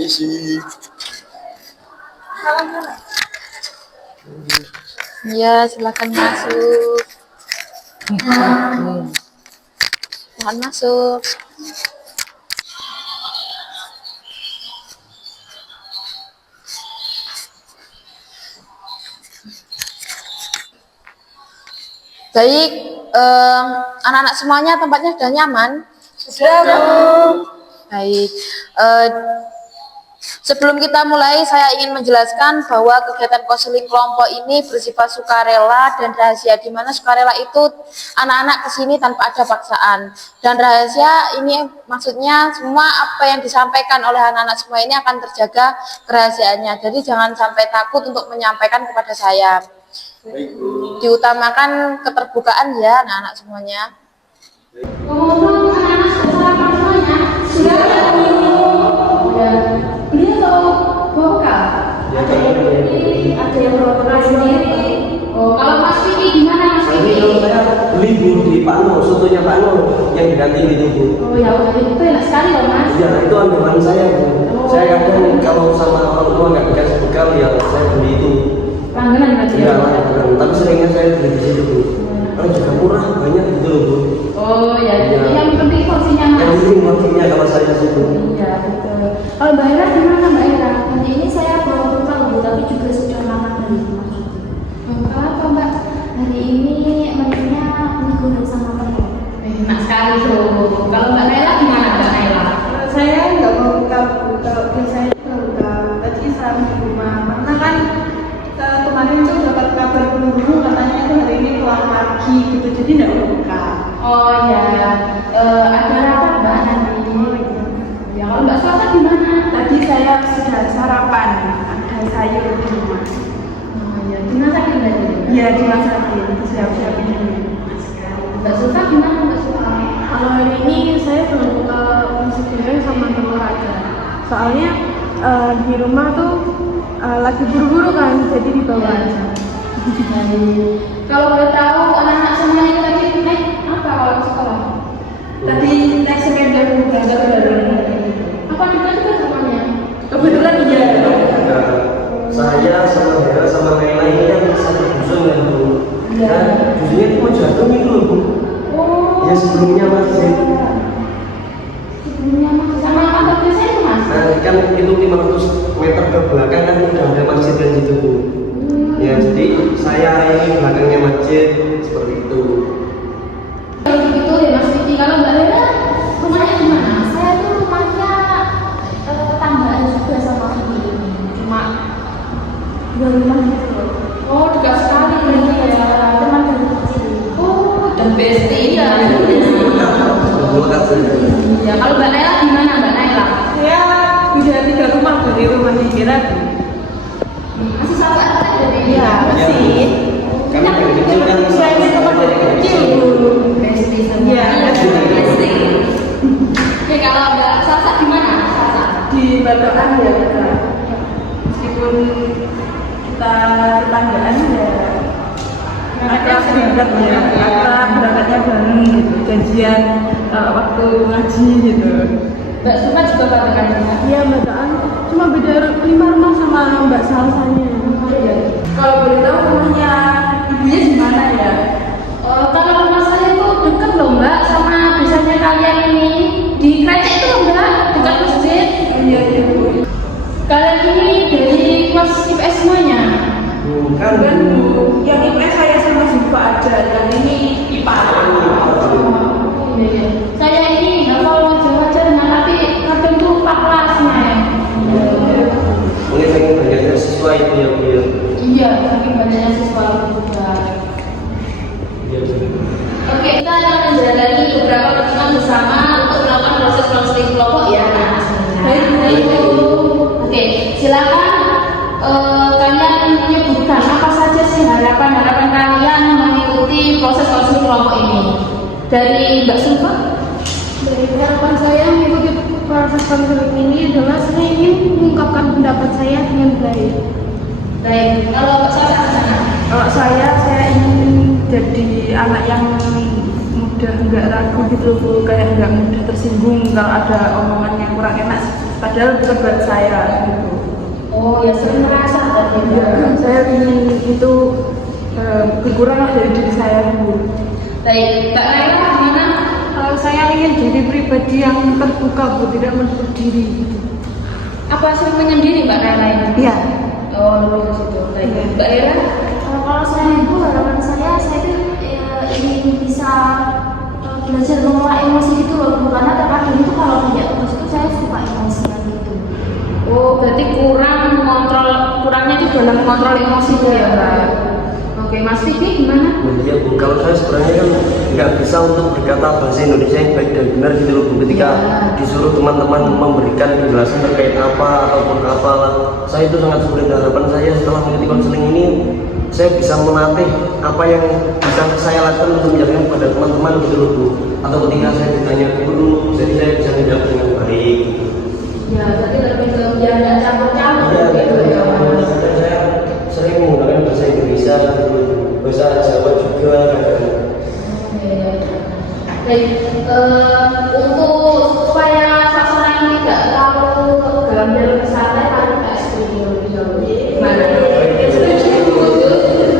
Permisi. Ya, silakan masuk. Silakan masuk. Baik, anak-anak semuanya tempatnya sudah nyaman? Sudah, Bu. Baik. Sebelum kita mulai, saya ingin menjelaskan bahwa kegiatan konseling kelompok ini bersifat sukarela dan rahasia, di mana sukarela itu anak-anak kesini tanpa ada paksaan, dan rahasia ini maksudnya semua apa yang disampaikan oleh anak-anak semua ini akan terjaga kerahasiaannya. Jadi jangan sampai takut untuk menyampaikan kepada saya. Diutamakan keterbukaan ya anak-anak semuanya. Ngomong-ngomong anak-anak sudah sarapan semuanya? Sudah ya, Bu. Ya. Beliau tahu bawa bekal? Ada yang beli, ada yang bawa bekal sendiri. Oh, kalau Mas Vicky gimana Mas Vicky? Saya beli Bu di Pak Nur, sotonya Pak Nur yang diganti itu Bu. Oh ya udah, itu enak sekali loh Mas. Ya itu andalan saya Bu. Saya kadang kalau sama orang tua nggak dikasih bekal ya saya beli itu. Langganan berarti Iya ya? langganan, tapi seringnya saya beli di situ Bu. Karena juga murah, banyak gitu loh Bu. Oh ya, Ya. yang penting porsinya Mas. Yang penting porsinya kalau saya di situ. Iya betul. Kalau Mbak Ira gimana Mbak Ira? Hari ini saya bawa bekal Bu, tapi juga sudah makan dari rumah. Bekal apa Mbak? Hari ini menunya mie goreng sama telur. Enak sekali tuh. Kalau Mbak Naila gimana Mbak Naila? Saya nggak mau buka, kalau biasanya buka tadi saat di rumah. Karena kan kemarin tuh dapat kabar burung katanya itu hari ini keluar pagi gitu, jadi nggak mau buka. Oh ya, ada rapat Mbak nanti. Ya kalau Mbak Selasa gimana? Tadi saya sudah sarapan, ada sayur di rumah. Oh ya, dimasakin tadi. Iya dimasakin, siap-siapin dulu. Mbak Sultan gimana Mbak Sultan? Kalau hari ini saya belum buka nasi goreng sama telur aja. Soalnya di rumah tuh lagi buru-buru kan, jadi dibawa aja. Kalau boleh tahu anak-anak semuanya ini tadi naik apa kalau ke sekolah? Tadi naik sepeda belajar baru. Apa juga semuanya? Kebetulan iya. Saya sama Hera sama Naila ini kan satu dusun ya Bu. Iya. Dan dusunnya itu mau jatuh itu loh Bu. Oh. Ya sebelumnya masih. Sebelumnya Mas sama kantornya saya itu Mas. Nah kan itu 500 meter ke belakang kan udah ada masjid kan situ Bu. Ya jadi saya ini belakangnya masjid seperti itu. Kalau begitu ya Mas Vicky, kalau Mbak Lera rumahnya di mana? Saya tuh rumahnya tetanggaan juga sama Vicky. Cuma dua rumah gitu loh. Oh, dekat sekali berarti ya. Teman dari kecil. Oh, dan bestie ya. Ya, kalau Mbak Naila gimana Mbak Naila? Saya udah 3 rumah dari rumah Hijira. Masih sahabat dari Iya masih. Kami dari kecil kan Saya ini teman dari kecil Bu. bestie sama. Iya, bestie. Oke, kalau Mbak Salsa gimana? Salsa. Di Badoan ya kita. Meskipun kita tetanggaan ya akrab banget ya, akrab berangkatnya bareng gitu, janjian waktu ngaji gitu. Mbak Supa juga bagikan rumah. Iya Mbak Daan, cuma beda 5 rumah sama Mbak Salsanya. Kalau boleh tahu rumahnya ibunya di mana ya? Kalau rumah saya itu dekat loh Mbak sama desanya kalian ini. Di Krecek itu loh Mbak, dekat masjid. Oh iya iya Bu. Kalian ini dari kelas IPS semuanya. bukan Kan Bu. Bu, yang IPS saya sama Ziva aja, yang ini IPA. Saya ini hafal wajah-wajah dengan tapi kadang tuh lupa kelasnya ya. Mungkin saking banyaknya siswa itu ya Bu ya. Iya, saking banyaknya siswa juga. Iya Bu. Oke, kita akan menjalani beberapa pertemuan bersama untuk melakukan proses konseling kelompok ya. Baik. Oke, silakan kalian menyebutkan apa saja sih harapan-harapan kalian mengikuti proses konseling kelompok ini. Dari Mbak Sulfa? Dari harapan saya mengikuti proses konseling ini adalah saya ingin mengungkapkan pendapat saya dengan baik. Baik, kalau Mbak Salsa ke sana. Kalau saya ingin jadi anak yang mudah nggak ragu gitu loh Bu, kayak nggak mudah tersinggung kalau ada omongan yang kurang enak padahal bukan buat saya gitu. Oh ya, sering merasa tadi. Ya, saya ingin itu berkurang lah dari diri saya Bu. Baik, Kak Naila gimana? Kalau saya ingin jadi pribadi yang terbuka Bu, tidak menutup diri gitu. Apa sering menyendiri Mbak Naila ini? Iya. Oh, lebih ke situ. Baik, Mbak Era? Kalau saya itu harapan saya itu ingin bisa belajar mengelola emosi gitu loh Bu. Karena terkadang itu kalau tidak terus itu saya suka emosian gitu. Oh, berarti kurangnya itu dalam mengontrol emosi ya Mbak. Oke, Mas Vicky gimana? Nah, iya Bu, kalau saya sebenarnya kan nggak bisa untuk berkata bahasa Indonesia yang baik dan benar gitu loh Bu, ketika disuruh teman-teman memberikan penjelasan terkait apa ataupun apa, saya itu sangat sulit. Harapan saya setelah mengikuti konseling ini, saya bisa melatih apa yang bisa saya lakukan untuk menjelaskan kepada teman-teman gitu loh Bu, atau ketika saya ditanya guru, jadi saya bisa menjawab dengan baik gitu. Ya, berarti lebih ke biar nggak campur-campur gitu ya Mas. Saya sering menggunakan bahasa Indonesia, bahasa Jawa juga. Baik, untuk supaya suasana ini tidak terlalu dalam jalur santai, kami kita screening lebih dahulu. Gimana? Setuju?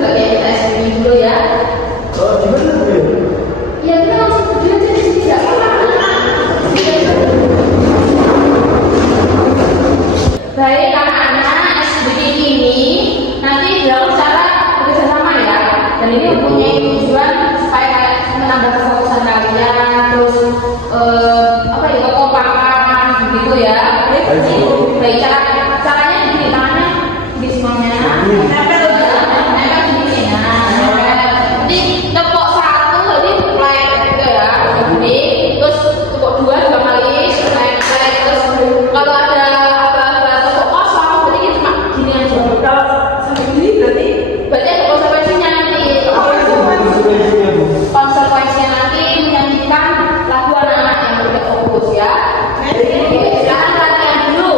Oke, kita screening dulu ya. Oh, gimana Bu? Ya, kita langsung berdua aja di sini, tidak apa-apa. Baik, anak-anak SBD ini nanti dilakukan secara bekerjasama ya. Dan ini mempunyai tujuan supaya menambah kefokusan kalian, terus kekompakan gitu ya. Baik, caranya begini, tangannya di semuanya. Nempel begini. Nanti tepuk satu, jadi play gitu ya. Begini, terus tepuk dua kali, play. Terus kalau ada tepuk kosong, berarti kita cuma gini aja. Kalau sampai gini berarti ada konsekuensinya nanti. Konsekuensinya nanti menyanyikan lagu anak-anak yang tidak fokus ya. Sekarang latihan dulu.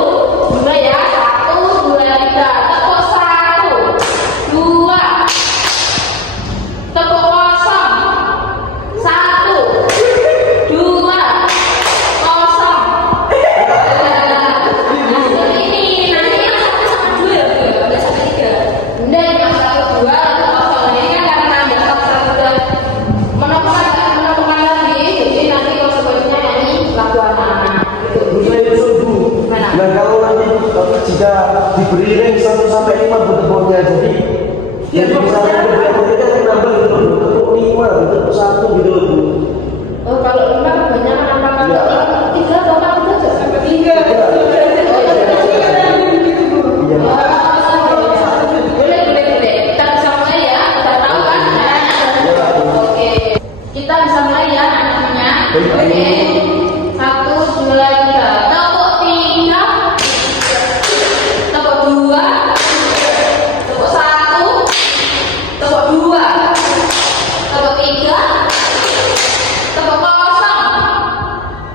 Mulai ya, 1, 2, 3. Tepuk 1, 2. Tepuk kosong. 1, 2, kosong. Nah, seperti ini. Nanti yang 1 sama 2 ya, Bu, sampai 3. Bunda yang 1, 2, lalu kosong. Ini kan karena Mbak Sastra sudah menemukan lagi, jadi nanti konsekuensinya nyanyi lagu anak-anak. Bu, saya itu Bu. Nah, kalau nanti jika diberi rank 1 sampai 5 bentuknya, jadi ya misalnya kita nambah gitu, bentuk 5, bentuk 1 gitu loh Bu. Oh, kalau 5 kebanyakan apa kalau 3 atau 4 aja sampai 3. Boleh. Kita bisa mulai ya. Udah tahu kan? Oke. Kita bisa mulai ya anak-anaknya. Oke. 1, 2, 3. Tepuk 3. Tepuk 2. Tepuk 1. Tepuk 2. Tepuk 3. Tepuk kosong.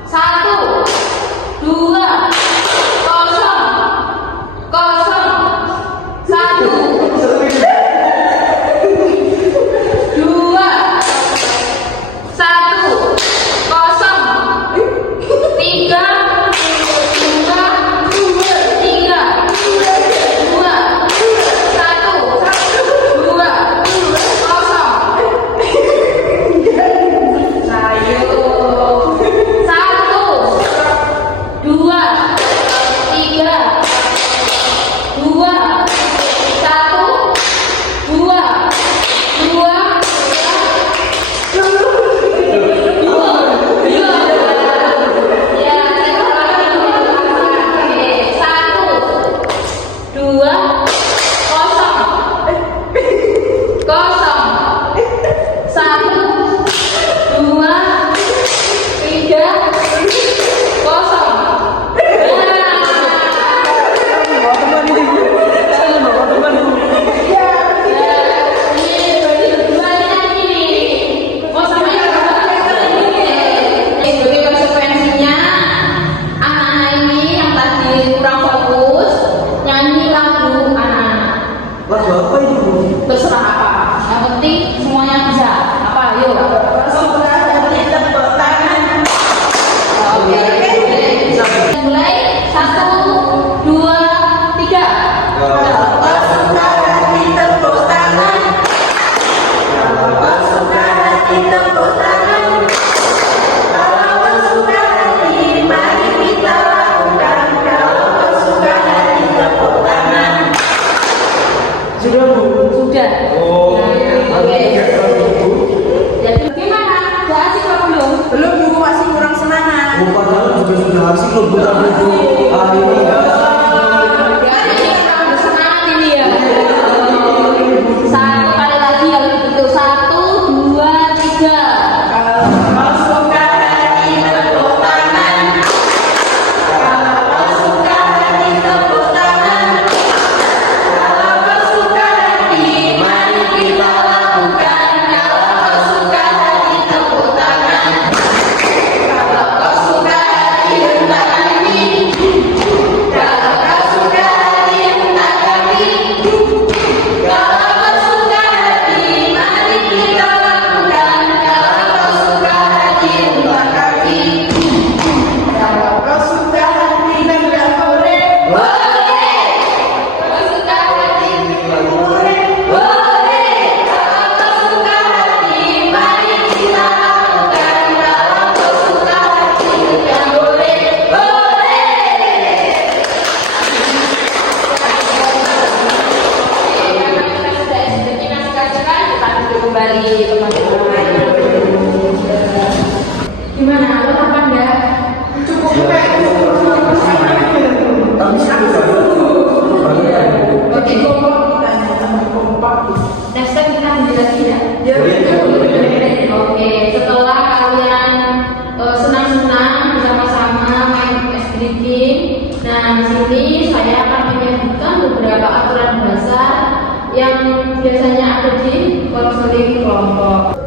1, 2, kosong. Kosong. 1, 2, 1, kosong. 3, 2, 3, 2, 1, 2, silakan kita duduk kembali teman-teman. Gimana? Lo apa enggak? Cukup Oke, next time kita lanjut lagi ya. Oke, setelah kalian senang-senang bersama-sama main ice breaking, nah di sini saya akan menyebutkan beberapa aturan dasar yang biasanya ada di konseling kelompok.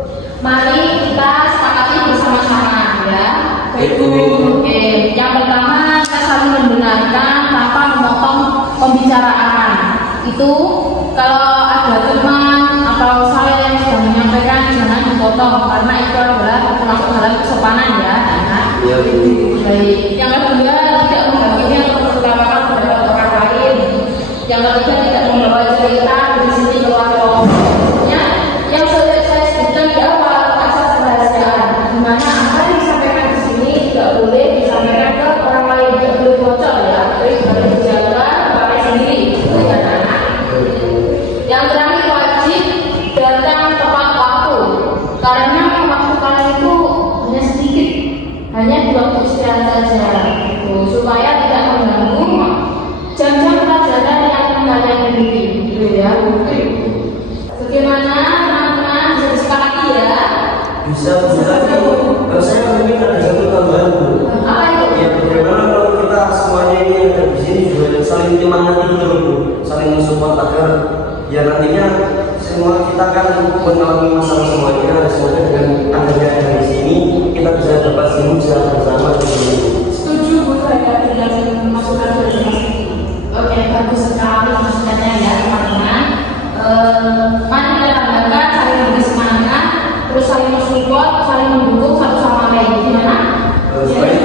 Mari kita sepakati bersama-sama ya. Oke, yang pertama kita saling mendengarkan tanpa memotong pembicaraan. Itu kalau ada teman atau saya yang sedang menyampaikan jangan dipotong karena itu adalah termasuk dalam kesopanan ya. Baik. Yang kedua tidak menghakimi atau mentertawakan pendapat orang lain. Yang ketiga tidak membawa cerita dari sini keluar kelompoknya. Yang saya sebutkan di awal asas kerahasiaan, di mana apa yang disampaikan di sini tidak boleh disampaikan ke orang lain, tidak boleh bocor ya. Harus dijaga pakai sendiri. Yang terakhir wajib datang tepat waktu karena waktu kalian itu hanya sedikit, hanya di waktu istirahat saja, gitu, supaya tidak mengganggu jam-jam pelajaran yang kalian miliki, gitu ya. Bagaimana teman-teman bisa disepakati ya? Bisa. Saya mungkin ada satu tambahan Bu. Apa itu? Ya, bagaimana kalau kita semuanya ini yang ada di sini juga saling menyemangati dulu Bu, saling mensupport agar ya nantinya semua kita kan mengalami masalah semuanya dengan adanya dari sini kita bisa dapat bisa bersama di sini. Setuju Bu, saya dengan masukan dari Mas Kiki. Oke, bagus sekali masukannya ya teman-teman. Mari kita tambahkan saling memberi semangat, terus saling mensupport, saling mendukung satu sama lain. Gimana? Baik.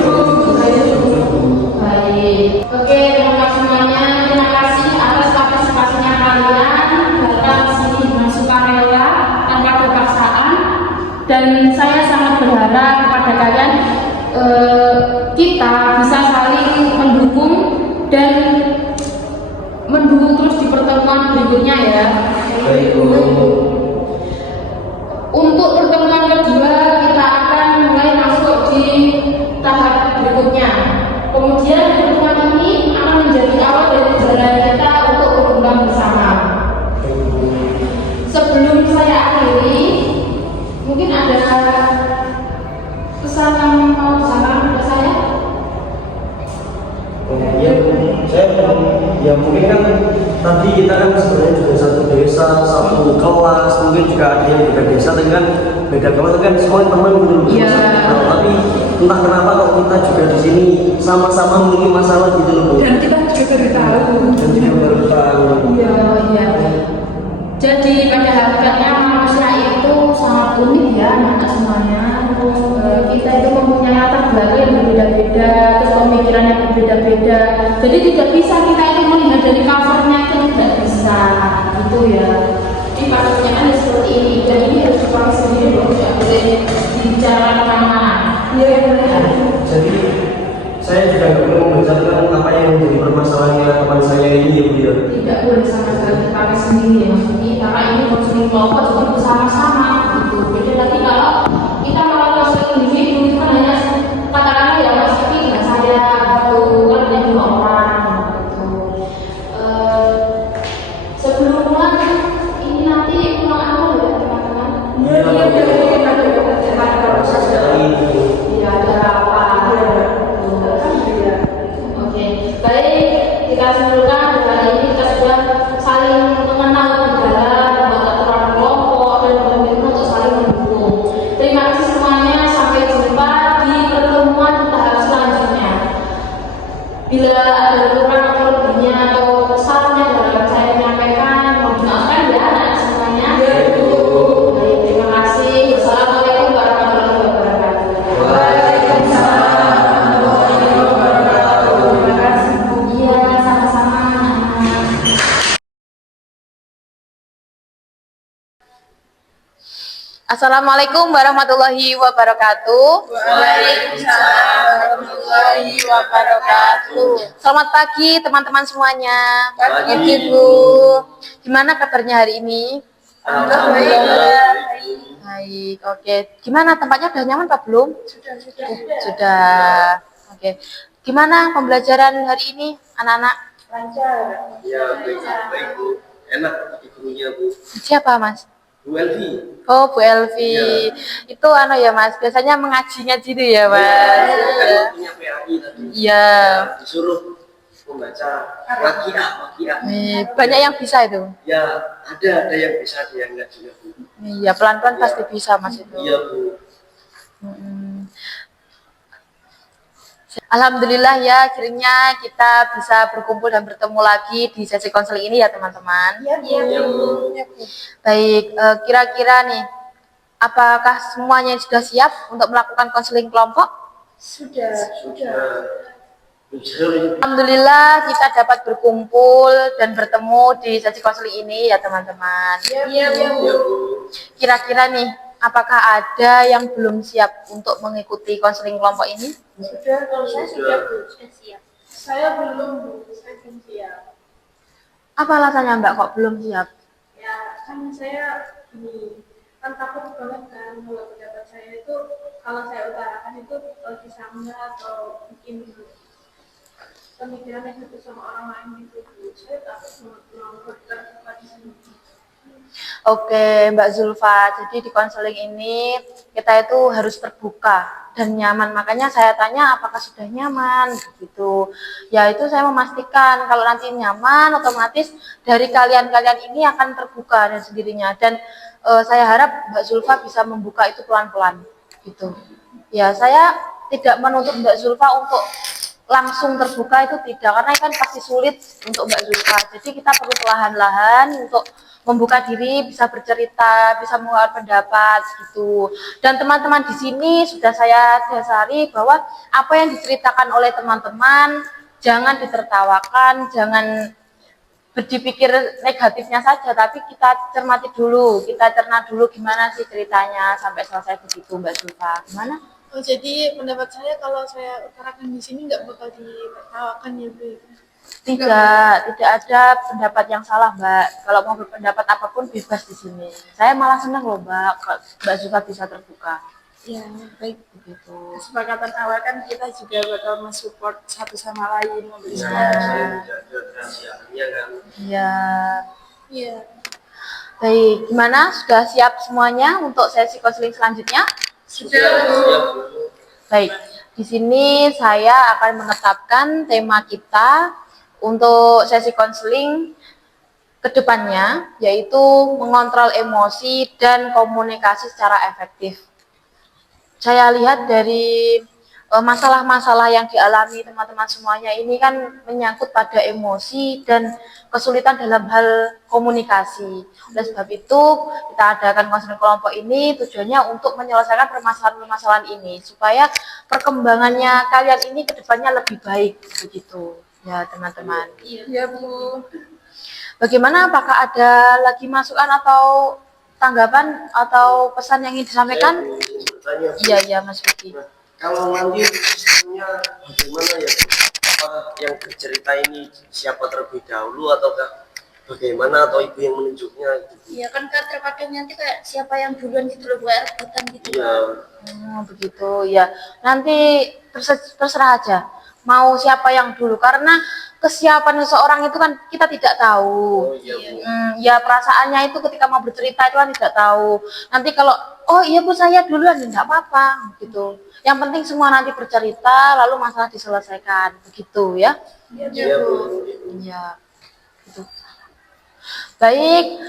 Baik. Oke, teman-teman semuanya, terima kasih atas partisipasinya kalian datang ke sini dengan sukarela tanpa terpaksaan. Dan saya sangat berharap kepada kalian kita bisa saling mendukung dan mendukung terus di pertemuan berikutnya ya. Untuk pertemuan kedua kita akan mulai masuk di tahap berikutnya. Kemudian pertemuan ini akan menjadi awal dari perjalanan kita untuk berkembang bersama. Sebelum saya akhiri, mungkin ada pesan yang mau disampaikan kepada saya? Ya mungkin kan tadi kita kan sebenarnya juga satu desa, satu kelas, mungkin juga ada yang beda desa, tapi kan beda kelas kan semua teman dulu. Iya. Tapi entah kenapa kok kita juga di sini sama-sama memiliki masalah gitu loh. Dan kita juga baru tahu. Dan juga baru tahu. Iya. Jadi pada hakikatnya manusia itu sangat unik ya, anak semuanya. Kita itu mempunyai latar belakang yang berbeda-beda, terus pemikiran yang berbeda-beda. Jadi tidak bisa kita itu melihat dari covernya itu tidak bisa, gitu ya. Ini pada kenyataan seperti ini, dan ini harus dipahami sendiri loh, tidak boleh dibicarakan kemana-mana. Iya. Jadi saya juga nggak perlu membicarakan apa yang menjadi permasalahannya teman saya ini ya Bu ya. Tidak boleh sama sekali dipakai sendiri ya Mas Diki, karena ini konseling kelompok jadi bersama-sama gitu. Beda lagi kalau kita malah konseling individu itu kan hanya katakanlah ya Mas Diki nggak saya gitu, kan hanya 2 orang gitu. Sebelum pulang ini nanti pulang apa ya teman-teman? Iya ada apa? Oke, baik, kita simpulkan hari ini kita sudah saling mengenal negara, membuat aturan kelompok dan berkomitmen untuk saling mendukung. Terima kasih semuanya, sampai jumpa di pertemuan tahap selanjutnya. Bila ada kurang atau lebihnya atau kesalahannya dalam saya menyampaikan, mohon maafkan ya anak semuanya. Baik, terima kasih. Wassalamualaikum warahmatullahi wabarakatuh. Iya, sama-sama. Assalamualaikum warahmatullahi wabarakatuh. Waalaikumsalam warahmatullahi wabarakatuh. Selamat pagi teman-teman semuanya. Pagi. Ibu. Gimana kabarnya hari ini? Alhamdulillah. Baik, oke. Gimana tempatnya udah nyaman apa belum? Sudah. Oke. Gimana pembelajaran hari ini anak-anak? Ya, baik Bu. Enak di gurunya Bu. Siapa Mas? Bu Elvi. Oh, Bu Elvi. Itu ya Mas, biasanya mengajinya gitu ya Mas. Kan punya PAI tadi. Iya. Disuruh membaca waqiah. Banyak yang bisa itu. Ya, ada yang bisa, ada yang enggak juga Bu. Iya, pelan-pelan pasti bisa Mas itu. Iya Bu. Mm-mm. Alhamdulillah ya, akhirnya kita bisa berkumpul dan bertemu lagi di sesi konseling ini ya teman-teman. Iya Bu. Baik, kira-kira nih, apakah semuanya sudah siap untuk melakukan konseling kelompok? Sudah. Alhamdulillah kita dapat berkumpul dan bertemu di sesi konseling ini ya teman-teman. Iya Bu. Kira-kira nih, apakah ada yang belum siap untuk mengikuti konseling kelompok ini? Kalau saya sudah siap. Saya belum, Bu. Saya belum siap. Apa alasannya Mbak kok belum siap? Ya, kan saya ini kan takut banget kan kalau pendapat saya itu kalau saya utarakan itu disangka atau bikin pemikiran negatif sama orang lain gitu. Saya takut mau terbuka di sini. Oke, Mbak Zulfa. Jadi di konseling ini kita itu harus terbuka dan nyaman. Makanya saya tanya apakah sudah nyaman gitu. Ya itu saya memastikan kalau nanti nyaman, otomatis dari kalian-kalian ini akan terbuka dan sendirinya. Dan saya harap Mbak Zulfa bisa membuka itu pelan-pelan gitu. Ya saya tidak menuntut Mbak Zulfa untuk langsung terbuka itu tidak, karena kan pasti sulit untuk Mbak Zulfa. Jadi kita perlu perlahan-lahan untuk membuka diri, bisa bercerita, bisa mengeluarkan pendapat gitu. Dan teman-teman di sini sudah saya dasari bahwa apa yang diceritakan oleh teman-teman jangan ditertawakan, jangan berpikir negatifnya saja, tapi kita cermati dulu, kita cerna dulu gimana sih ceritanya sampai selesai begitu Mbak Zulfa. Gimana? Oh, jadi pendapat saya kalau saya utarakan di sini nggak bakal ditertawakan ya, Bu. Tidak ada pendapat yang salah, Mbak. Kalau mau berpendapat apapun bebas di sini. Saya malah senang loh, Mbak, kalau Mbak Zulfa bisa terbuka. Ya, baik. Begitu. Kesepakatan awal kan kita juga bakal mensupport satu sama lain, memberi Ya, semangat. saya tidak ada rahasianya kan. Ya. Iya. Baik, gimana? Sudah siap semuanya untuk sesi konseling selanjutnya? Siap Bu. Baik, di sini saya akan menetapkan tema kita untuk sesi konseling ke depannya, yaitu mengontrol emosi dan komunikasi secara efektif. Saya lihat dari masalah-masalah yang dialami teman-teman semuanya ini kan menyangkut pada emosi dan kesulitan dalam hal komunikasi. Oleh sebab itu, kita adakan konseling kelompok ini tujuannya untuk menyelesaikan permasalahan-permasalahan ini supaya perkembangannya kalian ini ke depannya lebih baik begitu. Ya, teman-teman. Iya, Bu. Bagaimana, apakah ada lagi masukan atau tanggapan atau pesan yang ingin disampaikan? Saya ingin bertanya, Bu. Iya, Mas Vicky. Nah, kalau nanti sistemnya bagaimana ya Bu? Apa yang bercerita ini siapa terlebih dahulu ataukah bagaimana, atau ibu yang menunjuknya gitu? Iya kan terkadang nanti kayak siapa yang duluan gitu loh, buat rebutan gitu. Iya. Begitu ya. Nanti terserah aja mau siapa yang dulu, karena kesiapan seseorang itu kan kita tidak tahu. Oh iya Bu. Ya perasaannya itu ketika mau bercerita itu kan tidak tahu. Nanti kalau oh iya Bu saya duluan, ya enggak apa-apa gitu. Yang penting semua nanti bercerita lalu masalah diselesaikan begitu ya. Iya Bu. Iya. Gitu. Baik,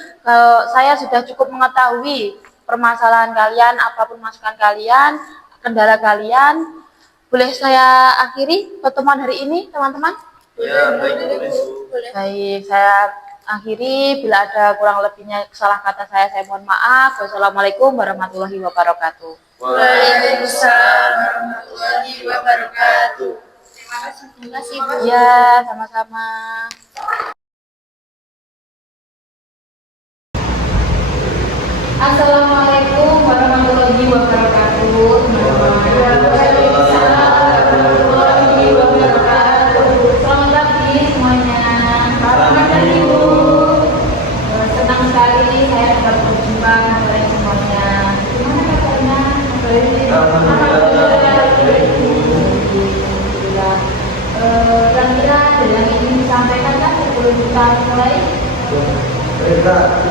saya sudah cukup mengetahui permasalahan kalian, apapun masukan kalian, kendala kalian. Boleh saya akhiri pertemuan hari ini, teman-teman? Ya, baik boleh Bu. Baik, saya akhiri. Bila ada kurang lebihnya salah kata saya mohon maaf. Wassalamualaikum warahmatullahi wabarakatuh. Waalaikumsalam warahmatullahi wabarakatuh. Terima kasih, Bu. Ya, sama-sama. Assalamualaikum warahmatullahi wabarakatuh. Warahmatullahi wabarakatuh. Selamat pagi semuanya. Selamat pagi Bu. Senang sekali saya dapat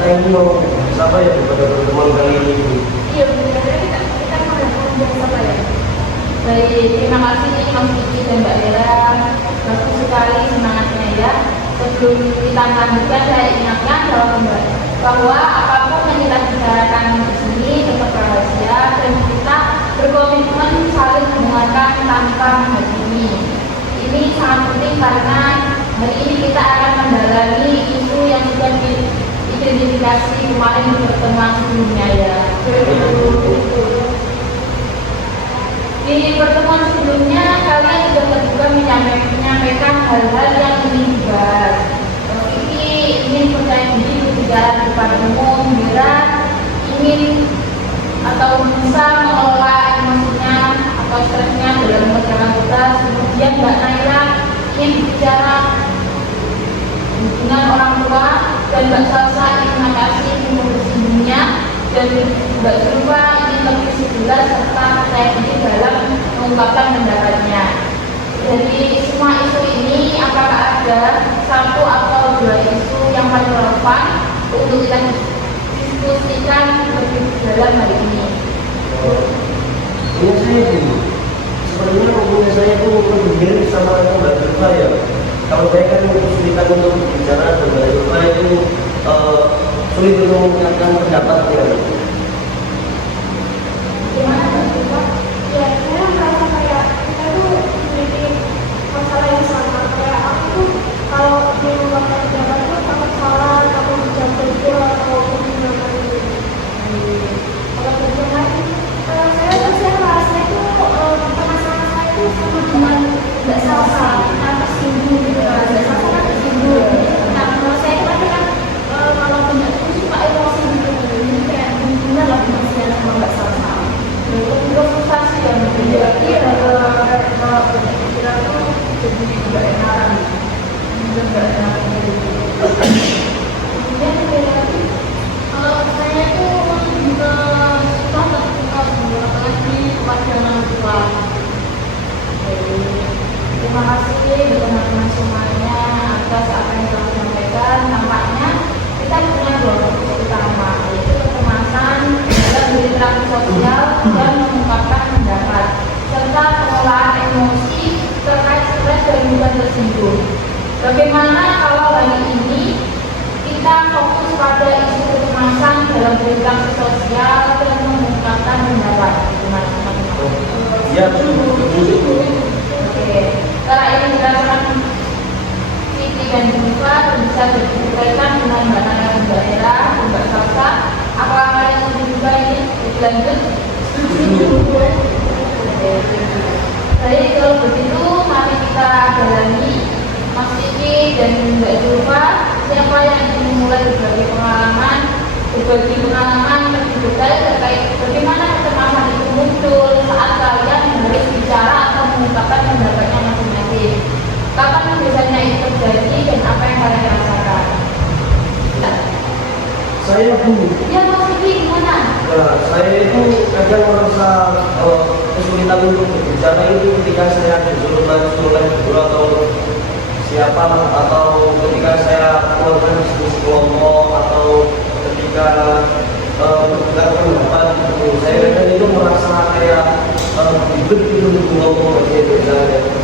ini mau siapa ya pada pertemuan kali ini? Iya, benar-benar kita mengadakan biasa apa ya? Baik, terima kasih Mas Kiki dan Mbak Dera. Bagus sekali semangatnya ya. Sebelum kita melanjutkan, saya ingatkan bahwa apapun yang kita bicarakan di sini tetap rahasia dan kita berkomitmen saling menguatkan tanpa menghakimi. Ini sangat penting karena hari ini kita akan mendalami isu yang sudah diidentifikasi kemarin di pertemuan sebelumnya ya. Di pertemuan sebelumnya kalian sudah terbuka menyampaikan hal-hal yang ingin dibahas. Ini ingin percaya diri berbicara di depan umum, Mira ingin atau bisa mengelola emosinya atau stresnya dalam mengerjakan tugas. Kemudian Mbak Naila ingin bicara dengan orang tua, dan Mbak Salsa ingin mengatasi bersembunyinya, dan Mbak Zulfa ingin lebih jelas serta percaya diri dalam mengungkapkan pendapatnya. Jadi semua isu ini apakah ada satu atau dua isu yang paling relevan untuk kita diskusikan lebih dalam hari ini? Punya saya itu, sebenarnya punya saya itu mirip sama Mbak Zulfa ya. Kalau saya kan kesulitan untuk bicara, Mbak Zulfa itu sulit untuk mengungkapkan pendapatnya. Gimana Mbak Zulfa? Ya, saya merasa kayak kita tuh memiliki masalah yang sama. Kayak aku tuh kalau di mengungkapkan pendapat tuh takut salah, takut dijatuhin atau menggunakan kalau berjalan. Saya merasa itu permasalahan saya itu sama dengan Mbak Salsa, tersinggung gitu kan. Mbak Salsa kan tersinggung. Nah, kalau saya itu kan kalau punya itu suka emosi gitu. Jadi kayak benar lah emosi sama Mbak Salsa. Untuk frustasi yang menjadi kalau pikiran itu jadi tidak enakan, tidak enakan. Kemudian lagi kalau saya itu juga suka Apalagi kepada orang tua. Terima kasih teman-teman semuanya atas apa yang telah disampaikan. Nampaknya kita punya dua fokus utama, yaitu kecemasan dalam berinteraksi sosial dan mengungkapkan pendapat, serta pengelolaan emosi terkait stres dan mudah tersinggung. Bagaimana kalau hari ini kita fokus pada isu kecemasan dalam berinteraksi sosial dan mengungkapkan pendapat, teman-teman? Ya, Oke, setelah ini dirasakan Siti dan Zulfa bisa disampaikan dengan Mbak Nana dan Mbak Era dan Mbak Salsa. Apakah kalian setuju juga ini lanjut? Baik, kalau begitu mari kita jalani. Mas Siti dan Mbak Zulfa, siapa yang ingin memulai berbagi pengalaman lebih detail terkait bagaimana kecemasan itu muncul saat kalian harus bicara atau mengungkapkan pendapatnya masing-masing? Kapan biasanya itu terjadi dan apa yang kalian rasakan? saya dulu. Ya, Mas Siti gimana? Nah, saya itu kadang merasa kesulitan untuk berbicara itu ketika saya disuruh oleh guru atau siapa, atau ketika saya melakukan diskusi kelompok atau ketika berbicara pendapat gitu. Saya kadang itu merasa kayak ribet gitu untuk ngomong bahasa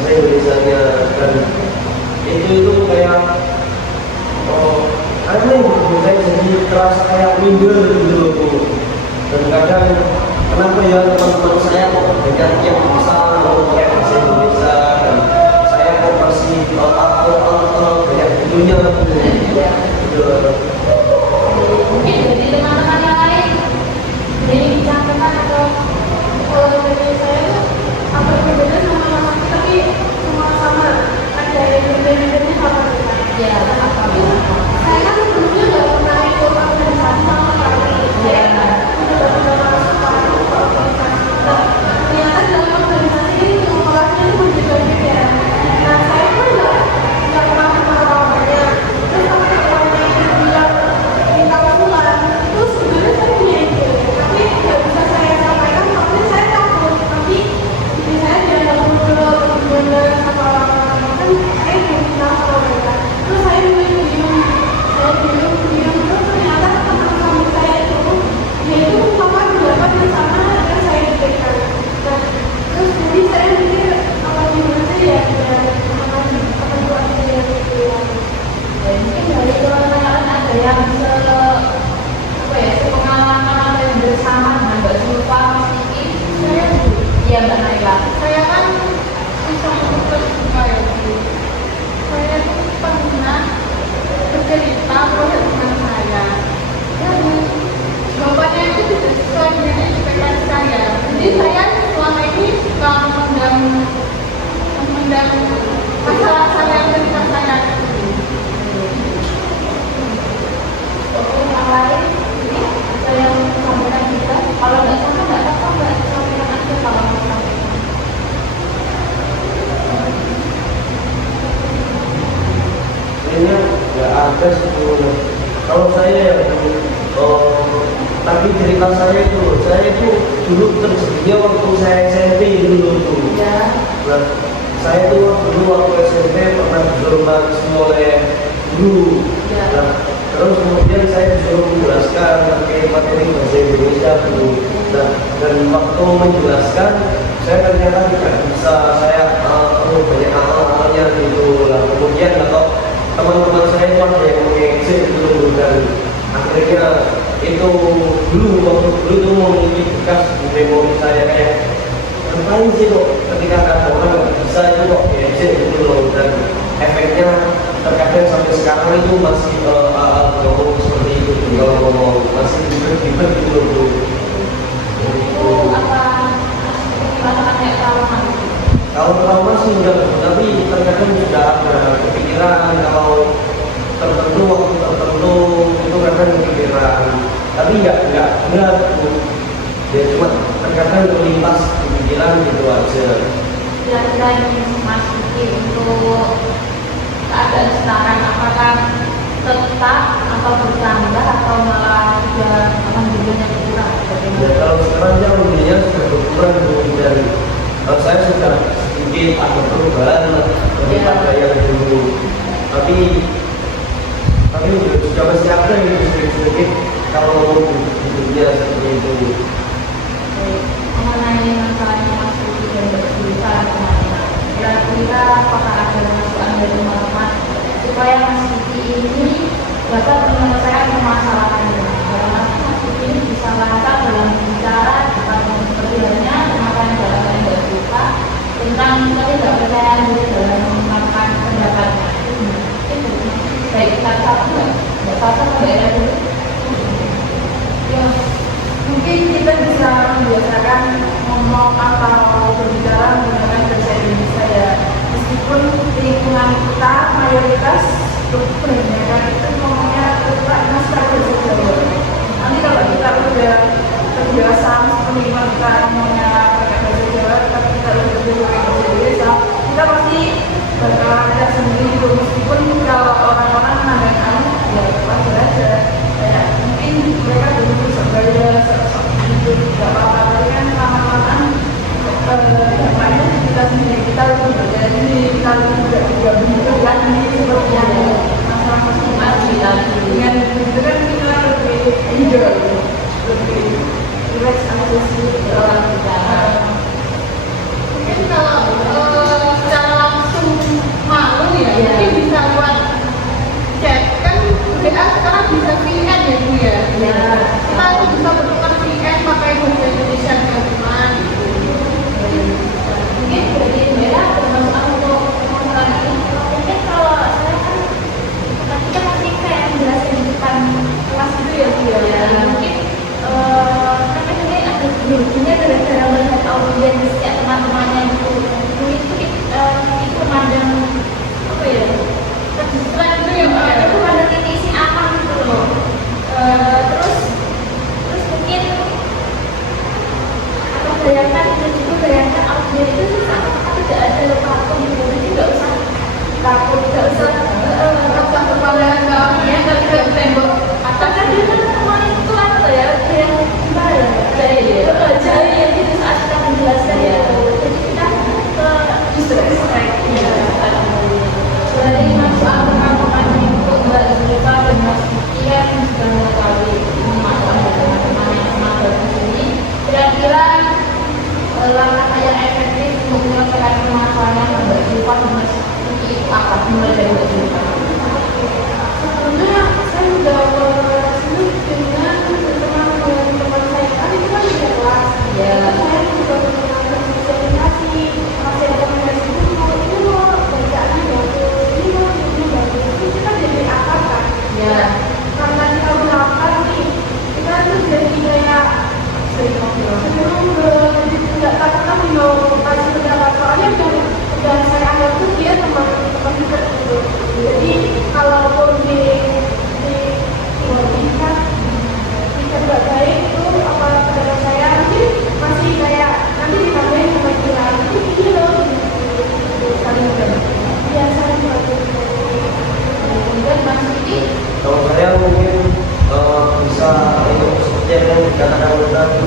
Indonesianya, dan itu kayak aneh gitu. Saya jadi terasa kayak minder gitu loh. Dan kadang kenapa ya teman-teman saya kok banyak yang bisa ngomong kayak bahasa Indonesia, dan saya kok masih banyak dulunya gitu. Mungkin dari teman-teman yang lain jadi disampaikan atau Kalau dari saya itu apa yang berbeda sama tapi semua sama, ada yang berbeda-bedanya sama kita. ya apa Saya kan sebelumnya nggak pernah ikut organisasi sama sekali. Saya udah pernah masuk organisasi. Ternyata dalam organisasi ini pengolahnya itu berbeda-beda. Nah, saya pun nggak pernah kenal banyak. Terus sampai saya selama ini memendam masalah saya yang cerita saya. Oke, yang lain ini ada yang sampaikan juga. Kalau nggak sama nggak apa-apa, nggak sampaikan aja kalau mau sampaikan. Kayaknya nggak ada sebelumnya. Kalau saya tapi cerita saya itu dulu terjadinya waktu saya SMP dulu tuh. Ya. Nah, saya tuh dulu waktu SMP pernah dihormati oleh guru. Ya. Nah, terus kemudian saya disuruh menjelaskan pakai materi bahasa Indonesia dulu. Nah, dan waktu menjelaskan saya ternyata tidak bisa, saya perlu banyak hal-halnya gitu. Nah, kemudian kalau teman-teman saya itu ada yang mengejek gitu, dan akhirnya itu dulu waktu dulu itu memiliki bekas di memori saya, kayak ngapain sih kok ketika ada orang nggak bisa itu kok diejek gitu loh, dan efeknya terkadang sampai sekarang itu masih ngomong seperti itu, kalau ngomong masih ribet gitu loh. Itu apa gimana kayak trauma? Kalau trauma sih enggak, tapi terkadang sudah ada kepikiran kalau tertentu waktu tertentu itu kadang kepikiran, tapi enggak berat tuh. Ya cuma terkadang terlintas kepikiran gitu aja. Kira-kira yang Mas Vicky untuk keadaan sekarang apakah tetap atau bertambah atau malah sudah alhamdulillah berkurang? Ya kalau sekarang ya alhamdulillah sudah berkurang dan saya sudah sedikit ada perubahan daripada yang dulu. Tapi sudah masih ada yang sedikit kalau hidupnya seperti itu. Mengenai masalahnya Mas Vicky dan bercerita kemana, kira-kira apakah ada masukan dari teman-teman supaya Mas Vicky ini dapat menyelesaikan permasalahannya? Dalam arti Mas Vicky ini bisa lancar dalam bicara, dapat memperlihatnya kenapa yang tidak suka tentang ketidakpercayaan diri dalam mengungkapkan pendapatnya. Itu baik kita satu nggak satu beda dulu. Ya, mungkin kita bisa membiasakan ngomong atau berbicara menggunakan bahasa Indonesia ya. Meskipun lingkungan kita mayoritas kebanyakan itu ngomongnya tetap masih pakai bahasa Jawa. Nanti kalau kita udah terbiasa meskipun lingkungan kita ngomongnya pakai bahasa Jawa, tapi kita udah terbiasa pakai bahasa Indonesia, kita pasti bakalan ada sendiri gitu. Meskipun kalau orang-orang memandang anu ya wajar aja, kayak mungkin mereka dulu sebaya sok gitu tidak apa-apa, tapi kan lama-lamaan dampaknya kita sendiri, kita lebih belajar diri, kita lebih tidak digabung kerja ini seperti yang masalah-masalah dengan itu kan kita lebih enjoy, lebih relax aja sih dalam bicara. Mungkin kalau secara langsung malu ya, mungkin bisa buat chat, kan WA sekarang bisa VN ya Bu ya. Kita itu bisa bertukar VN pakai bahasa Indonesia dengan teman gitu. Mungkin dari Bella bermasalah untuk masalah ini. Mungkin kalau saya kan tadi kan masih kayak menjelaskan di depan kelas itu ya Bu ya. Mungkin kan ini ada grupnya gara-gara melihat audiens ya teman-temannya itu memandang apa ya? Selain itu ya itu memandang titik si aman gitu loh. Terus mungkin atau bayangkan audio itu susah, tidak ada apapun gitu, jadi nggak usah takut, nggak usah Berpandangan ke orangnya, tapi ke tembok atau kan dia kan teman itu apa ya, yang gimana ya, jahil gitu saat kita menjelaskan ya, jadi kita distract ya. Dari masukan untuk Mbak Zulfa dan Mas Vicky yang sudah mengetahui masalah teman-teman yang semangat di sini, kira-kira langkah yang efektif untuk menyelesaikan permasalahan Mbak Zulfa dan Mas Vicky itu apa? Mulai dari Mbak Zulfa. Sebenarnya saya udah ke sini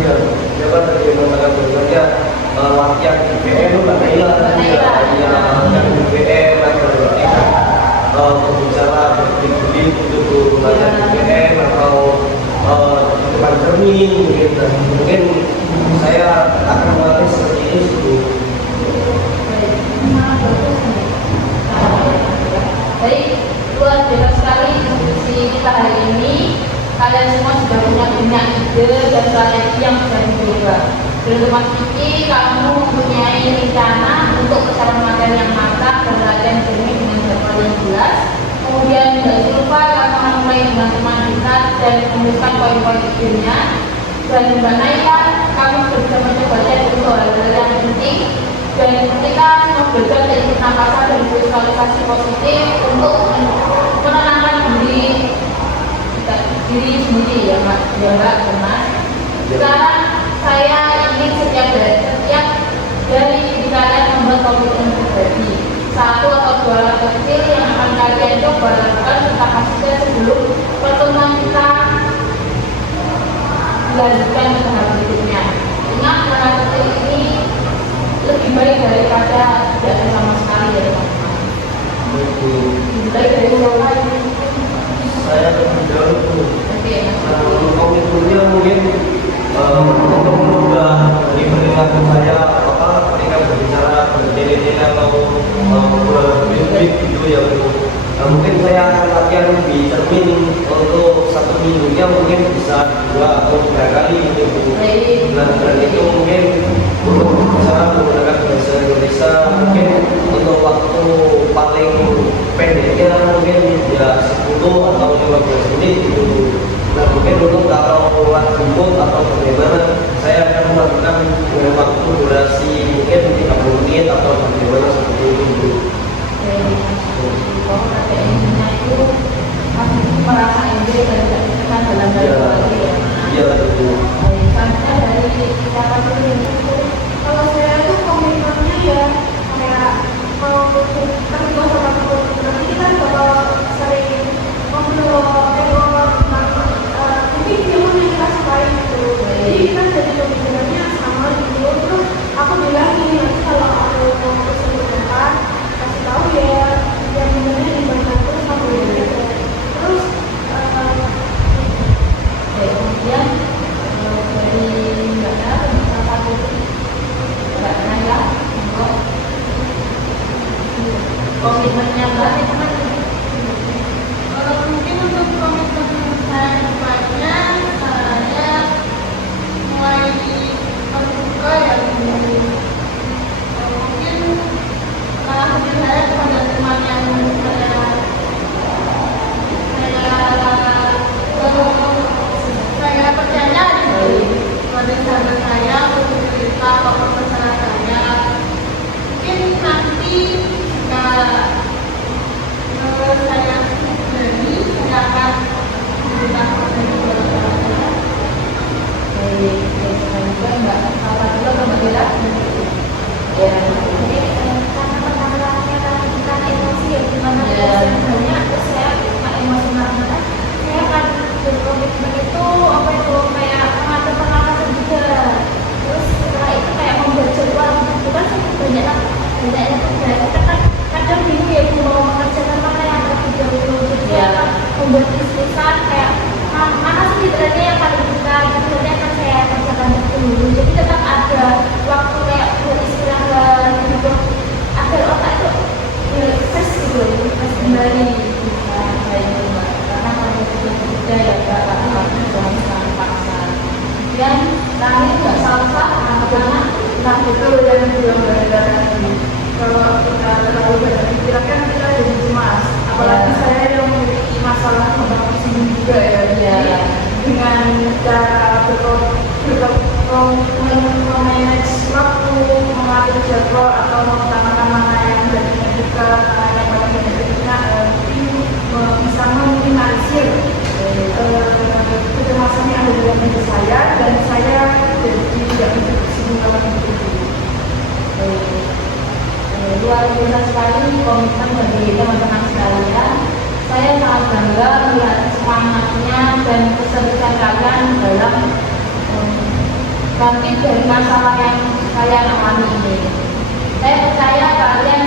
ya siapa tadi yang mengatakan bahwasanya latihan IPM Mbak Naila ya latihan IPM atau berbicara berbelit itu latihan IPM atau di depan cermin gitu. Mungkin saya akan melatih seperti itu. Baik, luar biasa sekali diskusi kita hari ini. Kalian semua sudah punya banyak ide dan strategi yang bisa dicoba. Dan teman Kiki, kamu mempunyai rencana untuk persiapan materi yang matang dan latihan jernih dengan jadwal yang jelas. Kemudian tidak lupa kamu akan mulai dengan teman dekat dan menuliskan poin-poin idenya. Dan Mbak Naila, kamu sudah bisa mencobanya untuk hal-hal yang penting. Dan ketika belajar teknik pernapasan dan visualisasi positif untuk menenangkan diri sendiri ya Mbak, ya Mbak, benar. Sekarang saya ingin setiap dari kalian membuat komitmen pribadi, 1 atau 2 hal kecil yang akan kalian coba lakukan tentang hasilnya sebelum pertemuan kita dilanjutkan ke tahap berikutnya. Ingat, hal kecil ini lebih baik daripada tidak sama sekali ya teman-teman. Lebih baik dari siapa ini? Saya terjauh tuh. Oke, komitmennya mungkin untuk mengubah dari perilaku saya ketika berbicara berdiri atau berbisik gitu ya. Mungkin saya akan latihan di cermin untuk 1 minggunya mungkin bisa 2 atau 3 kali gitu. Nah, dan itu mungkin untuk cara menggunakan bahasa Indonesia mungkin untuk waktu paling pendeknya mungkin ya 10 atau 15 menit gitu. Nah, mungkin untuk kalau lanjut atau bagaimana saya akan melakukan dengan waktu durasi mungkin 30 menit atau bagaimana seperti itu. Kalau ada intinya itu masih merasa enjoy dan tidak ditekan dalam lagi ya. Iya betul. Misalnya dari siapa dulu itu? Kalau saya tuh komitmennya ya kayak mau terima sama teman nanti kita bakal sering ngobrol mungkin film yang kita sukai gitu. Jadi kita jadi pemikirannya sama gitu. Terus aku bilang ini nanti kalau aku mau kesini depan kasih tahu ya yang benernya di mana terus aku gitu. Terus kemudian dari Mbak Nara apa itu? Mbak Nara, komitmennya Mbak teman. Mungkin untuk komitmen saya depannya saya mulai terbuka ya mungkin hasil saya kepada teman yang saya percaya gitu kepada sahabat saya untuk cerita apa masalah saya. Mungkin nanti jika saya berani saya akan memberitahu dari saya. Baik, selanjutnya Mbak apa dulu atau Mbak Dira? Ya, jadi karena pertama-tamanya kita emosi ya gimana sebenarnya terus saya kayak emosi marah saya akan berkomitmen itu apa itu kayak mengatur pernapasan juga terus setelah itu kayak membuat jadwal bukan sih banyaknya tugas kita kan kadang bingung ya mau mengerjakan mana yang lebih dahulu jadi saya akan membuat lisan kayak mana sih literally yang paling kita gitu nanti akan saya kerjakan dulu jadi tetap ada waktu kayak beristirahat gitu agar otak itu fresh gitu fresh kembali karena kalau itu sudah ya Mbak jangan sekali paksa. Kemudian kami nggak salah karena Nah itu yang bilang gara-gara kalau kita terlalu banyak pikiran kan kita jadi cemas. Apalagi saya yang memiliki masalah tentang pusing juga ya. Jadi dengan cara memanage waktu, mengatur jadwal atau mengutamakan mana yang bagian kita, mana yang bagian kita, mungkin bisa meminimalisir kecemasan yang ada dalam diri saya dan saya jadi tidak menjadi kesimpulan itu. Luar biasa sekali komitmen bagi teman-teman sekalian. Saya sangat bangga melihat semangatnya dan keseriusan kalian dalam bangkit dari masalah yang kalian alami ini. Saya percaya kalian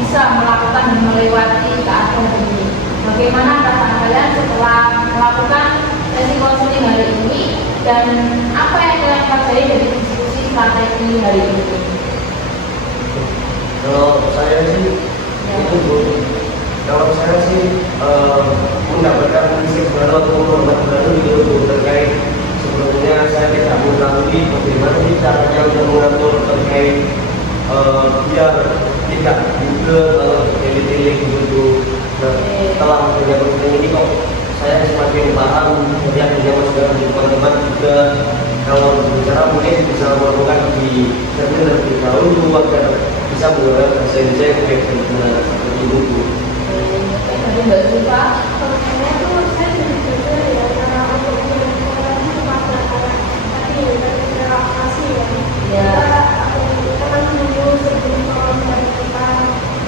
bisa melakukan dan melewati keadaan ini. Bagaimana perasaan kalian setelah melakukan sesi konseling hari ini, dan apa yang kalian pelajari dari diskusi strategi hari ini? Kalau saya sih itu Bu, kalau saya sih mendapatkan prinsip baru atau format baru itu Bu, terkait sebelumnya saya tidak mengetahui bagaimana sih caranya untuk mengatur terkait biar tidak juga pilih-pilih gitu. Nah, setelah menjadi konseling ini kok saya semakin paham, jadi akhirnya masuk ke teman-teman juga kalau berbicara mungkin bisa melakukan di cermin lebih dahulu agar bisa menggunakan bahasa Indonesia yang baik dan benar seperti itu Bu. Tadi Mbak Ziva, Kalau saya tuh saya jadi juga ya karena untuk orang itu masalah tapi terima kasih ya. ya Kita kan dulu sebelum orang dari kita,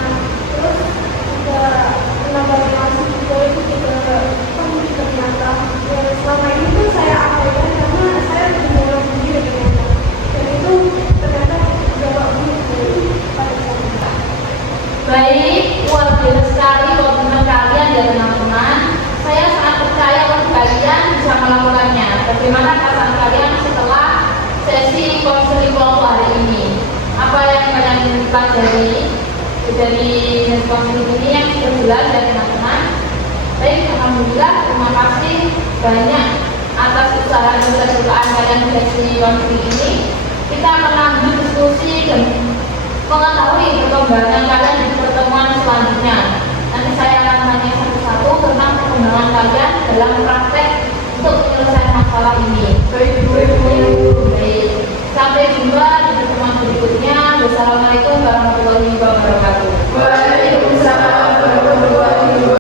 nah terus juga menambah relasi juga itu juga kan ternyata ya, selama ini tuh saya abaikan karena saya berjuang sendiri ternyata, dan itu ternyata jawab pada saya. baik, luar biasa sekali komitmen kalian dan teman-teman. Saya sangat percaya bahwa kalian bisa melakukannya. Bagaimana perasaan kalian setelah sesi konseling kelompok hari ini? Apa yang kalian pelajari dari sesi konseling ini yang sudah jelas ya teman-teman? Baik, alhamdulillah, terima kasih banyak atas usaha dan kesukaan kalian di sesi konseling ini. Kita akan lanjut diskusi dan mengetahui perkembangan kalian di pertemuan selanjutnya. Nanti saya akan tanya satu-satu tentang perkembangan kalian dalam praktek untuk menyelesaikan masalah ini. Baik. Sampai jumpa di pertemuan berikutnya. Wassalamualaikum warahmatullahi wabarakatuh. Waalaikumsalam warahmatullahi wabarakatuh.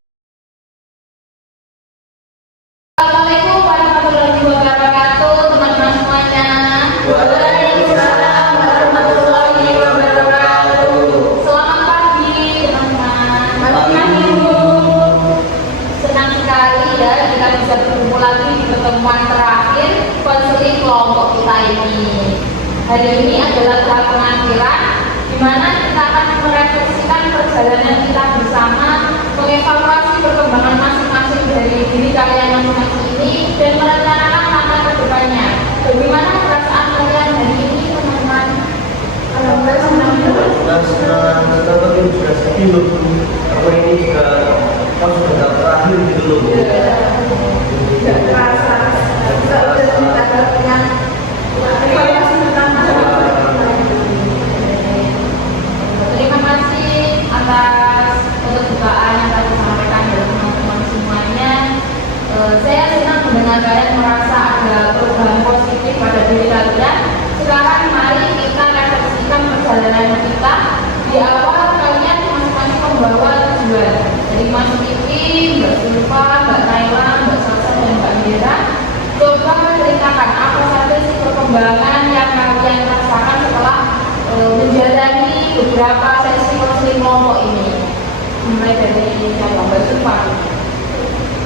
Assalamualaikum warahmatullahi wabarakatuh, teman-teman semuanya. Waalaikumsalam warahmatullahi wabarakatuh. Selamat pagi, teman-teman. Pagi. Senang sekali ya kita bisa bertemu lagi di pertemuan terakhir konseling kelompok kita ini. Hari ini adalah tahap pengakhiran di mana kita akan merefleksikan perjalanan kita bersama, mengevaluasi perkembangan masing-masing dari diri kalian masing-masing ini dan merencanakan langkah ke depannya. Bagaimana perasaan kalian hari ini, teman-teman? Nah, setelah kita juga sedih loh Bu, karena ini juga kan sudah tahap terakhir gitu loh Bu. Tidak terasa kita udah mendapatkan evaluasi pertama. Terima kasih atas keterbukaan yang tadi disampaikan dari teman-teman semuanya. Saya senang mendengar kalian merasa ada perubahan positif pada diri kalian. Sekarang mari kita refleksikan perjalanan kita. Di awal kalian masing-masing membawa tujuan. Dari Mas Kiki, Mbak Silva, Mbak Naila, Mbak Sasa, dan Mbak Mira. Coba ceritakan apa saja sih perkembangan yang kalian rasakan setelah menjalani beberapa sesi konseling kelompok ini. Mulai dari Mbak Silva.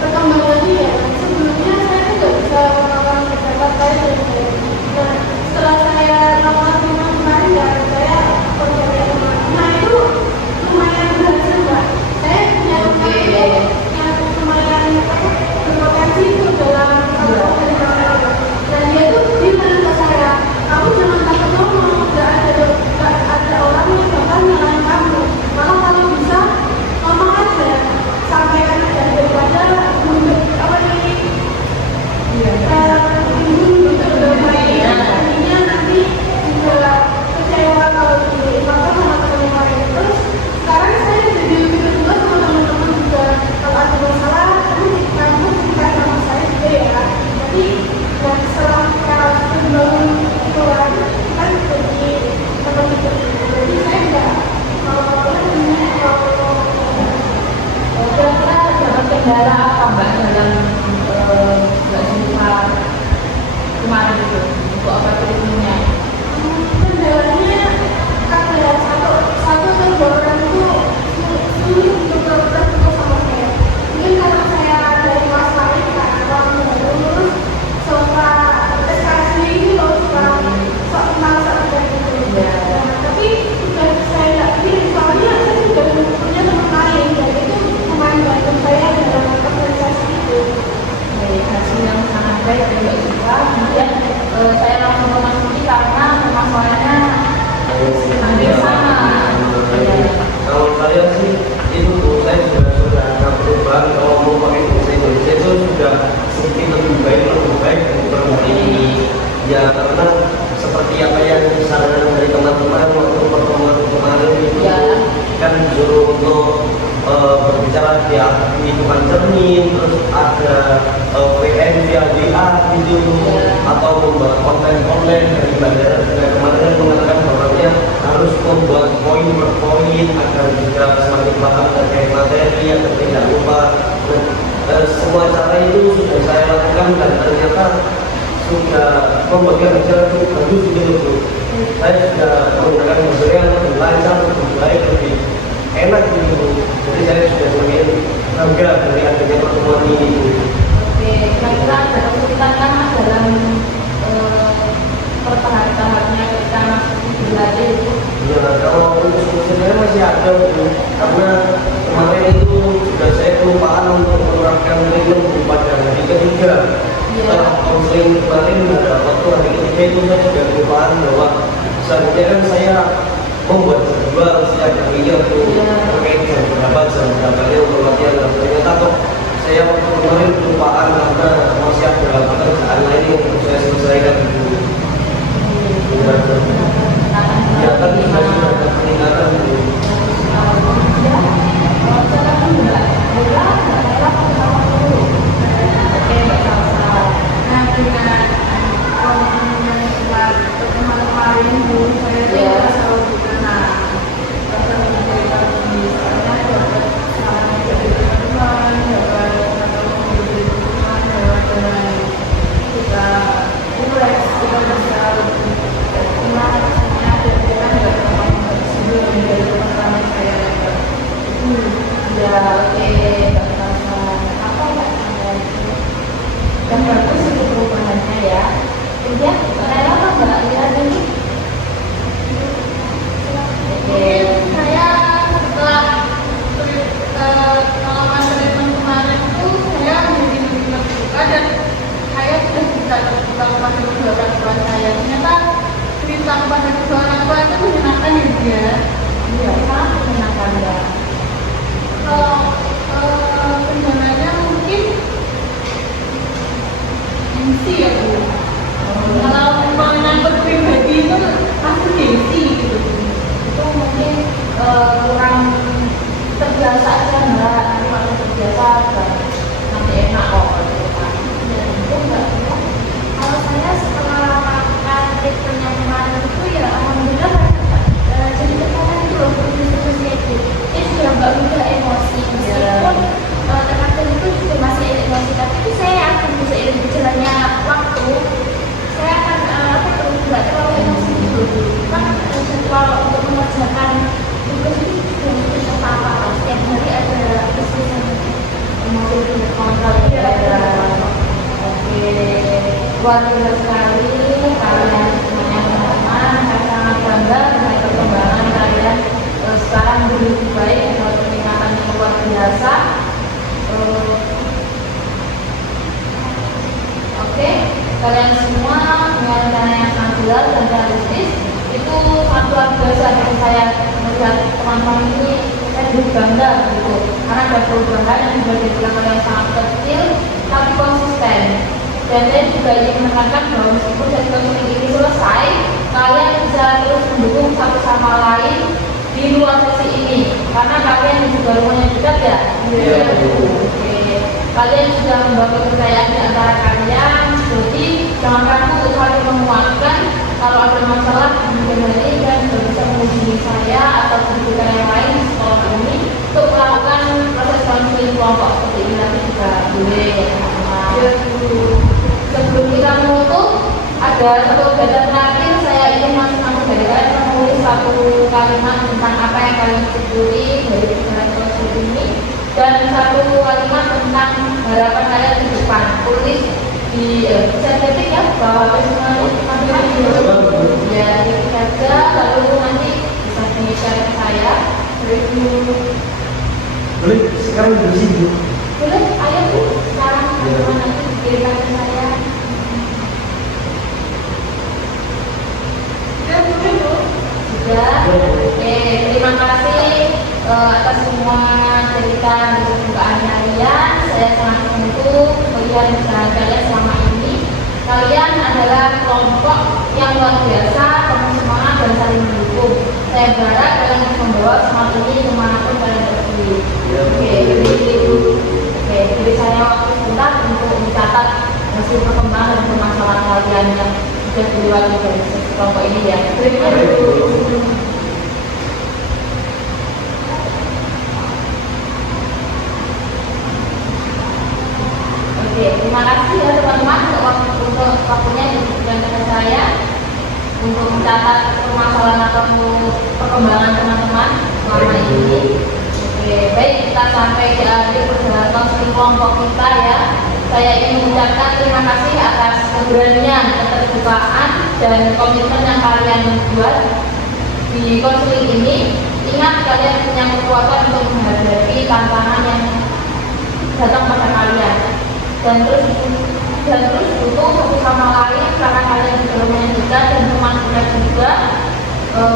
Perkembangannya ya, sebelumnya saya tidak bisa melakukan pendapat saya sendiri. Nah, setelah saya melakukan teman kemarin ya, saya konseling teman. Nah itu lumayan berhasil Mbak. Saya punya teman yang lumayan berpotensi itu dalam dan dia tuh bilang ke saya, kamu jangan takut ngomong, nggak ada orang yang bakal nyalain kamu. Maka kalau bisa ngomong aja, sampaikan aja karena seperti apa yang disarankan dari teman-teman waktu pertemuan kemarin itu kan disuruh untuk berbicara di depan cermin, terus ada WM via WA gitu, atau membuat konten online dari bandara. Dan kemarin kan mengatakan bahwa harus membuat poin per poin agar juga semakin paham terkait materi agar tidak lupa. Semua cara itu sudah saya lakukan dan ternyata sudah membuatkan acara itu bagus gitu. Saya sudah menggunakan bahasa yang lebih lancar, lebih baik, lebih enak gitu. Jadi saya sudah semakin bangga dari adanya pertemuan ini. Oke, kira-kira ada kesulitan kan dalam tahap-tahapnya ketika masih belajar itu? Ya, kalau untuk sebenarnya masih ada gitu. Karena kemarin itu sudah saya kelupaan untuk menerapkan ritme pada hari ketiga. Setelah konseling kemarin pada waktu hari ketiga itu saya sudah kelupaan bahwa seharusnya kan saya membuat jadwal setiap harinya untuk terkait jam berapa untuk latihan, dan ternyata kok saya waktu kemarin kelupaan karena masih ada pekerjaan lain yang harus saya selesaikan dulu. Ya, tapi sudah ada peningkatan dulu. Dan bagus itu perubahannya ya. Ya, saya apa nggak lihat ini? Mungkin saya setelah pengalaman treatment kemarin itu saya menjadi lebih terbuka dan saya sudah bisa terbuka kepada kedua orang tua saya. Ternyata cerita kepada kedua orang tua itu menyenangkan ya dia. Iya, sangat menyenangkan ya. Kalau kendalanya mungkin gengsi ya Bu. Kalau menyangkut pribadi itu pasti gengsi gitu. Itu mungkin kurang terbiasa aja mbak. Nanti kalau terbiasa nanti enak kok. Itu enggak ya. Kalau saya setelah makan treatmentnya kemarin itu ya alhamdulillah jadi terkadang itu loh terus itu sudah nggak mudah emosi meskipun terkadang itu juga masih emosi, tapi itu saya akan bisa berjalannya waktu saya akan nggak terlalu emosi gitu kan. Jadwal untuk mengerjakan tugas itu sudah mungkin apa setiap hari ada kesulitan Emosi terkontrol ya. Oke, luar biasa sekali kalian semuanya teman-teman. Saya sangat bangga dengan perkembangan kalian sekarang lebih baik dengan peningkatan yang luar biasa. Oke, kalian semua dengan rencana yang sangat jelas dan realistis itu sangat luar biasa dari saya melihat teman-teman ini. Saya juga bangga gitu karena ada perubahan yang juga dibilang yang sangat kecil tapi konsisten. Dan saya juga ingin menekankan bahwa meskipun dari konseling ini selesai, kalian bisa terus mendukung satu sama lain di luar sesi ini karena kalian juga rumahnya dekat ya. Oke. Kalian sudah membangun kepercayaan di antara kalian, jadi jangan ragu untuk saling menguatkan. Kalau ada masalah di hari dan juga bisa menghubungi saya atau juga yang lain di sekolah ini untuk melakukan proses konseling kelompok seperti ini nanti juga boleh ya teman-teman. Sebelum kita menutup, ada satu kegiatan terakhir. Saya ingin masing-masing dari kalian menulis satu kalimat tentang apa yang kalian syukuri dari kegiatan konseling ini dan satu kalimat tentang harapan kalian ke depan. Tulis di bisa ketik ya bahwa semuanya ya ketik saja, lalu nanti bisa di-share ke saya. Boleh sekarang di sini. Boleh, ayo Bu, sekarang teman-teman nanti dikirimkan ke saya. Sudah. Oke, terima kasih atas semua cerita dan pembukaan kalian. Saya sangat menunggu melihat usaha kalian selama ini. Kalian adalah kelompok yang luar biasa, penuh semangat dan saling mendukung. Saya berharap kalian bisa membawa semangat ini kemanapun kalian pergi. Jadi saya waktu sebentar untuk mencatat hasil perkembangan dan permasalahan kalian yang sudah dilewati dari kelompok ini ya. Terima kasih ya teman-teman untuk waktunya yang diberikan kepada saya untuk mencatat permasalahan atau perkembangan teman-teman selama ini. Baik, kita sampai di akhir perjalanan konseling kelompok kita ya. Saya ingin mengucapkan terima kasih atas keberanian, keterbukaan dan komitmen yang kalian buat di konseling ini. Ingat kalian punya kekuatan untuk menghadapi tantangan yang datang pada kalian. Dan terus dukung satu sama lain karena kalian juga lumayan juga dan teman juga.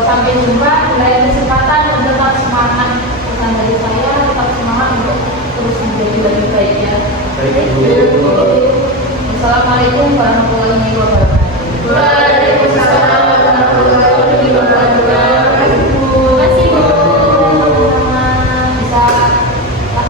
Sampai jumpa di lain kesempatan dan tetap semangat. Pesan dari saya tetap semangat untuk terus menjadi lebih baik ya. Assalamualaikum warahmatullahi wabarakatuh.